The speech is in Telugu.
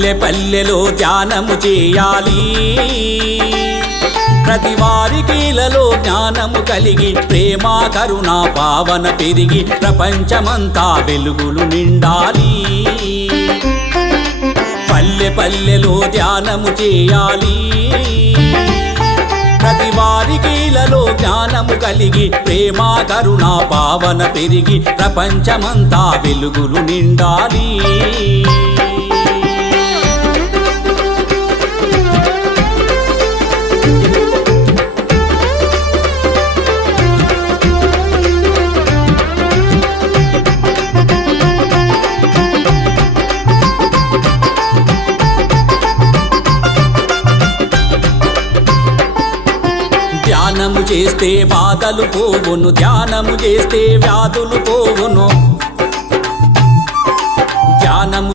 పల్లె పల్లెలో ధ్యానము చేయాలి, ప్రతి వారికిలలో జ్ఞానము కలిగి ప్రేమ కరుణ భావన పెరిగి ప్రపంచమంతా వెలుగులు నిండాలి. పల్లె పల్లెలో ధ్యానము చేయాలి, ప్రతి వారికిలలో జ్ఞానము కలిగి ప్రేమ కరుణ భావన పెరిగి ప్రపంచమంతా వెలుగులు నిండాలి. ధ్యానము చేస్తే బాధలు పోవును, ధ్యానము చేస్తే వ్యాధులు పోవును. ధ్యానము